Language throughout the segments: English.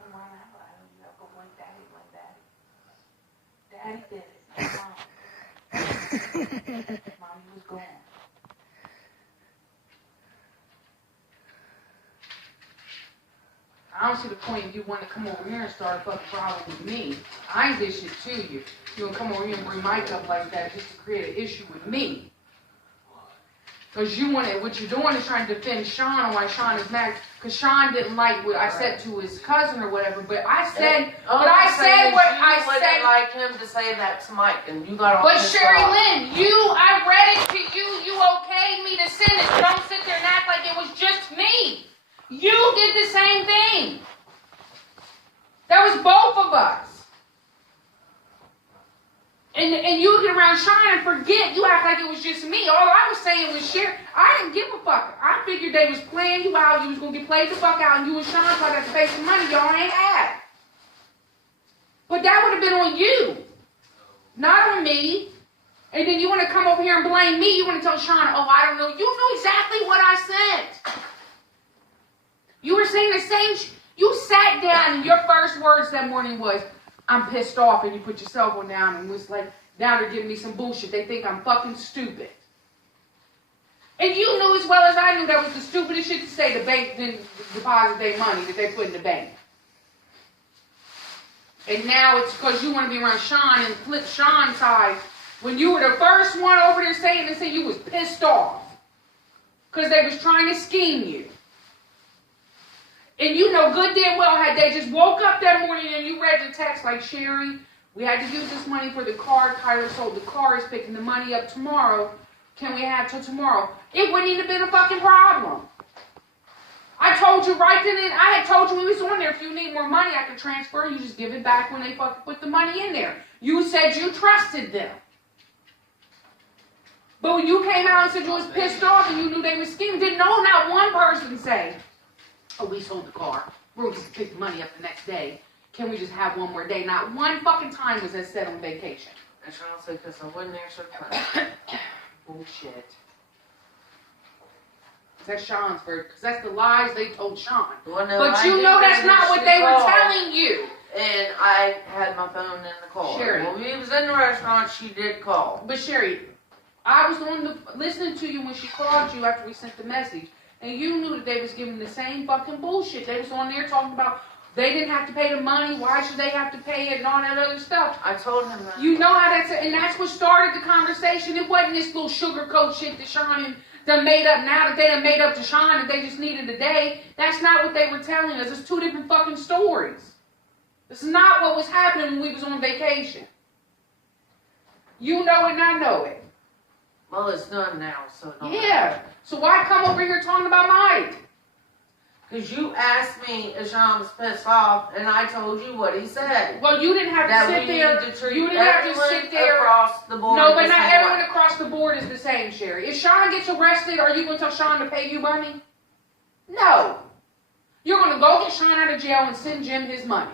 husband right now, but I know you have to go one daddy. Daddy did it. Mommy was gone. I don't see the point of you wanting to come over here and start a fucking problem with me. I ain't did shit to you. You gonna come over here and bring Mike up like that just to create an issue with me. Because you want it, what you're doing is trying to defend Sean on why Sean is mad. Because Sean didn't like what I said to his cousin or whatever. But I said, what I said. You wouldn't like him to say that to Mike, and you got all. But Sherry Lynn, I read it to you. You okayed me to send it. So don't sit there and act like it was just me. You did the same thing. That was both of us. And you get around Sean and forget, you act like it was just me. All I was saying was Sherry. I didn't give a fuck. I figured they was playing you out. You was going to get played the fuck out. And you and Sean thought to pay some money y'all ain't had. But that would have been on you. Not on me. And then you want to come over here and blame me. You want to tell Sean, oh, I don't know. You knew exactly what I said. You were saying the same. You sat down and your first words that morning was, I'm pissed off, and you put your cell phone down and was like, now they're giving me some bullshit. They think I'm fucking stupid. And you knew as well as I knew that was the stupidest shit to say. The bank didn't deposit their money that they put in the bank. And now it's because you want to be around Sean and flip Sean's side when you were the first one over there saying and say you was pissed off because they was trying to scheme you. And you know good damn well had they just woke up that morning and you read the text like, Sherry, we had to use this money for the car. Tyler sold the car. He's picking the money up tomorrow. Can we have till tomorrow? It wouldn't even have been a fucking problem. I told you right then and I had told you we was on there. If you need more money, I could transfer. You just give it back when they fucking put the money in there. You said you trusted them. But when you came out and said you was pissed off and you knew they were scheming, didn't know not one person say, oh, we sold the car. We're going to just pick the money up the next day. Can we just have one more day? Not one fucking time was that said on vacation. And Sean said, because I wouldn't answer the phone. Bullshit. That's Sean's version, because that's the lies they told Sean. Well, no, but you know that's not what they were telling you. And I had my phone in the car. Sherry. When we was in the restaurant, she did call. But Sherry, I was listening to you when she called you after we sent the message. And you knew that they was giving the same fucking bullshit. They was on there talking about they didn't have to pay the money. Why should they have to pay it and all that other stuff? I told him that. You know how that's... And that's what started the conversation. It wasn't this little sugarcoat shit that Sean and them made up now that they done made up to Sean that they just needed a day. That's not what they were telling us. It's two different fucking stories. This is not what was happening when we was on vacation. You know it and I know it. Well, it's done now, so don't matter. So why come over here talking about Mike? Because you asked me if Sean was pissed off, and I told you what he said. Well, you didn't have to sit there. You didn't have to sit there across the board. No, but not everyone across the board is the same, Sherry. If Sean gets arrested, are you going to tell Sean to pay you money? No. You're going to go get Sean out of jail and send Jim his money.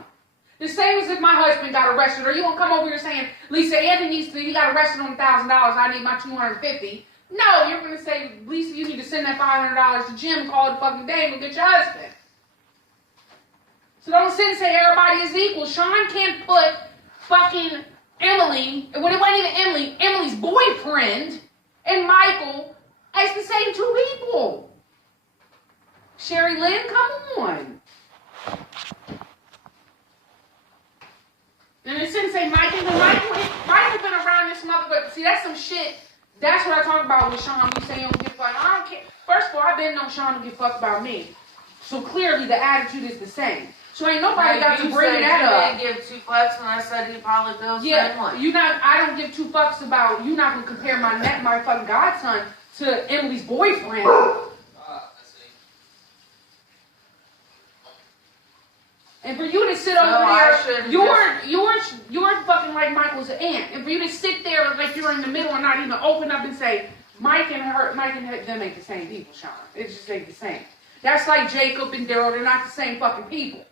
The same as if my husband got arrested. Are you going to come over here saying, Lisa Anthony he got arrested on $1,000, I need my $250? No, you're going to say, Lisa, you need to send that $500 to Jim, call the fucking day and get your husband. So don't sit and say everybody is equal. Sean can't put fucking Emily, when it wasn't even Emily, Emily's boyfriend and Michael as the same two people. Sherry Lynn, come on. And it shouldn't say Michael been around this mother, but see, that's some shit. That's what I talk about with Sean. You say you don't give a fuck. I don't care. First of all, I've been known Sean to give a fuck about me. So clearly the attitude is the same. So ain't nobody got to bring that up. You didn't give 2 fucks, and I said he probably feels the same way. I don't give 2 fucks about, you're not going to compare my fucking godson to Emily's boyfriend. And for you to sit over there, you're fucking like Michael's aunt. And for you to sit there like you're in the middle and not even open up and say, Mike and them ain't the same people, Sean. It just ain't the same. That's like Jacob and Daryl. They're not the same fucking people.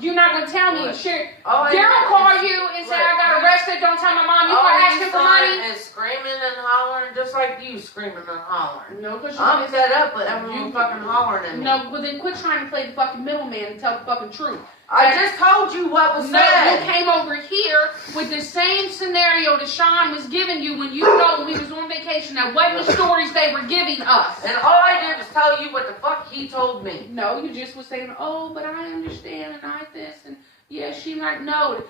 You're not going to tell me, Daryl call you and say, I got arrested, don't tell my mom. You going to ask him for money? Is screaming and hollering hollering just like you, screaming and hollering. No, because I'm fed up with everyone fucking hollering at me. No, well then quit trying to play the fucking middleman and tell the fucking truth. I just told you what was No, said. you came over here with the same scenario that Sean was giving you when you know when he was on vacation. That wasn't the stories they were giving us. And all I did was tell you what the fuck he told me. No, you just was saying, oh, but I understand and I this and yeah, she might know.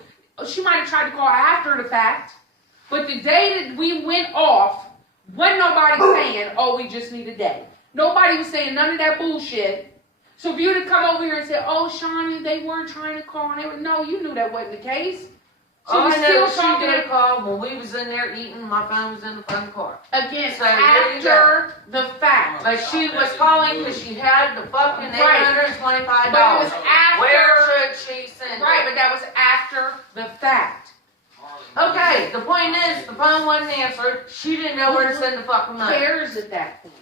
She might have tried to call after the fact, but the day that we went off, wasn't nobody saying, oh, we just need a day. Nobody was saying none of that bullshit. So if you'd have come over here and said, oh, Shawnee, they weren't trying to call, and they were, no, you knew that wasn't the case. All I know is she did call when we was in there eating, my phone was in the front car. Again, So, after the fact. But she was calling because she had the fucking $825. But it was after. Where should she send it? Right, but that was after the fact. Okay, the point is, the phone wasn't answered. She didn't know where to send the fucking Who money. cares at that point?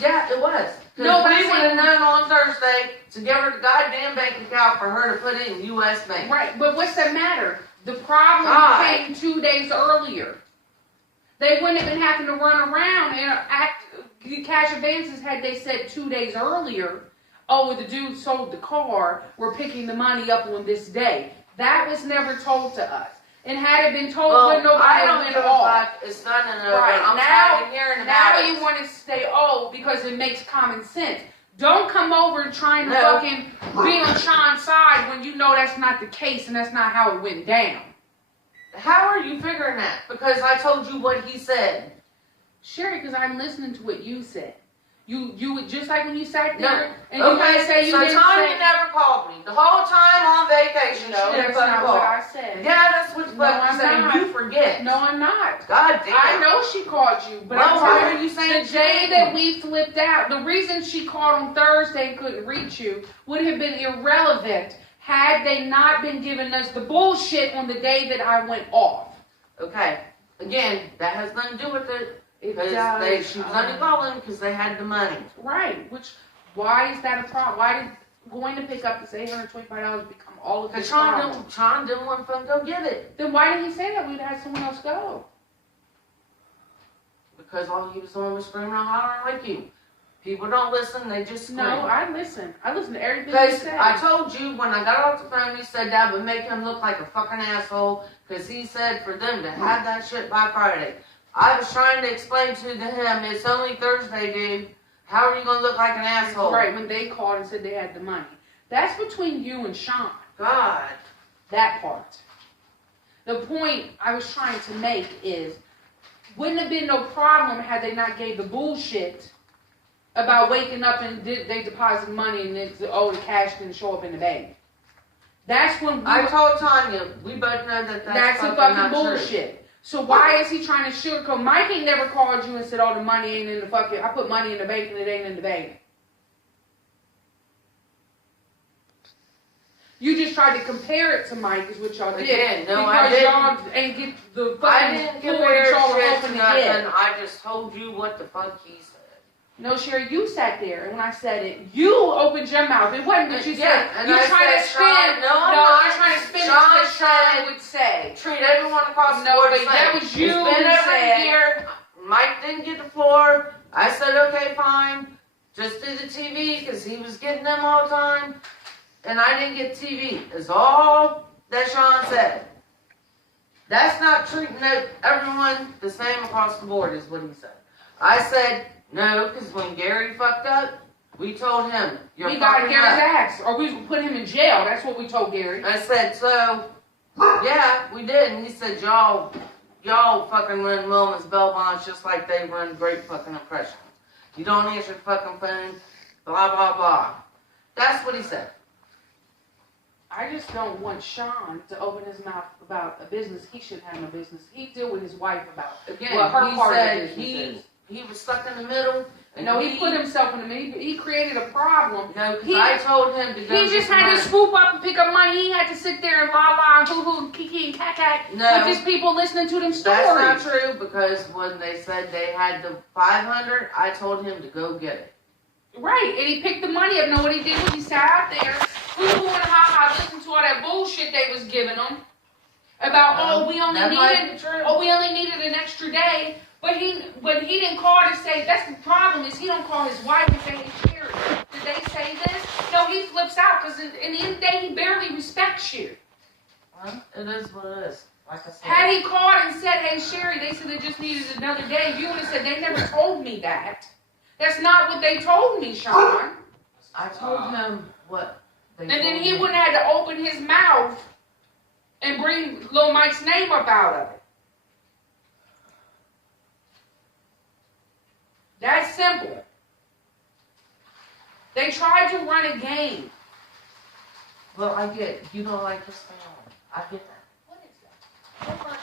Yeah, it was. No, but we would have known on Thursday to give her the goddamn bank account for her to put it in U.S. Bank. Right, but what's that matter? The problem came 2 days earlier. They wouldn't have been having to run around and act cash advances had they said 2 days earlier, oh, the dude sold the car, we're picking the money up on this day. That was never told to us. And had it been told, when nobody went off. It's done and over. Right. I'm tired of hearing about it. Now you want to say, oh, because it makes common sense. Don't come over trying to fucking be on Sean's side when you know that's not the case and that's not how it went down. How are you figuring that? Because I told you what he said. Sherry, because I'm listening to what you said. You would just like when you sat there and okay, you might say you didn't Tanya say. never called me. The whole time on vacation, No, she didn't that's fucking not call. what I said. Yeah, that's what I'm you said. not. You forget. No, I'm not. God damn. I know she called you, but Well, why I'm are you saying the day that we flipped out, the reason she called on Thursday and couldn't reach you would have been irrelevant had they not been giving us the bullshit on the day that I went off. Okay. Again, that has nothing to do with it. Because she was only calling because they had the money. Right. Which, why is that a problem? Why did going to pick up this $825 become all of this problem? Because Sean didn't want them to go get it. Then why did he say that? We'd have someone else go. Because all he was doing was screaming and hollering like you. People don't listen, they just scream. No, I listen. I listen to everything you Because say. I told you when I got off the phone, he said that would make him look like a fucking asshole. Because he said for them to have that shit by Friday. I was trying to explain to him, it's only Thursday, dude. How are you going to look like an asshole? Right, when they called and said they had the money. That's between you and Sean. God. That part. The point I was trying to make is, wouldn't have been no problem had they not gave the bullshit about waking up and they deposited money and then, oh, the cash didn't show up in the bank. That's when I told Tanya, we both know that that's a fucking bullshit. True. So why is he trying to sugarcoat? Mike ain't never called you and said, oh, the money ain't in the fucking, I put money in the bank and it ain't in the bank. You just tried to compare it to Mike is what y'all did. Again, no, because I didn't. Y'all ain't get the fucking I didn't floor compare that y'all were shit hoping to to get. nothing. I just told you what the fuck he said. No, Sherry, you sat there, and when I said it, you opened your mouth. It wasn't what you said. And You're I trying to said, spin. Sean, You're trying to spin it Sean as Sean would say. Treat everyone across the No, board but the that same. was you It's who been every said. year. Mike didn't get the floor. I said, okay, fine. Just do the TV because he was getting them all the time. And I didn't get TV. It's all that Sean said. That's not treating everyone the same across the board is what he said. I said, no, because when Gary fucked up, we told him, We got Gary's ass, or we put him in jail. That's what we told Gary. I said, so, yeah, we did. And he said, y'all fucking run Wilma's bail bonds just like they run Great fucking Impressions. You don't answer the fucking phone, blah, blah, blah. That's what he said. I just don't want Sean to open his mouth about a business he shouldn't have no business. He deal with his wife about. Again, her he part said of the business is. he was stuck in the middle. And no, he put himself in the middle. He created a problem. No, because I told him to go. He just had to swoop up and pick up money. He had to sit there and la la and hoo hoo and kiki and cack with these people listening to them stories. That's not true because when they said they had the 500, I told him to go get it. Right, and he picked the money up. Know what he did when he sat out there, hoo hoo and ha ha, listened to all that bullshit they was giving him about we only needed an extra day. say, but he didn't call to say, that's the problem, is he don't call his wife and say, hey, Sherry, did they say this? No, he flips out, because in the end of the day, he barely respects you. Well, it is what it is. Like I said. Had he called and said, hey, Sherry, they said they just needed another day, you would have said, they never told me that. That's not what they told me, Sean. I told him what they And told then he me. wouldn't have had to open his mouth and bring Lil Mike's name up out of it. That's simple. They tried to run a game. Well, I get it. You don't like his family. I get that. What is that?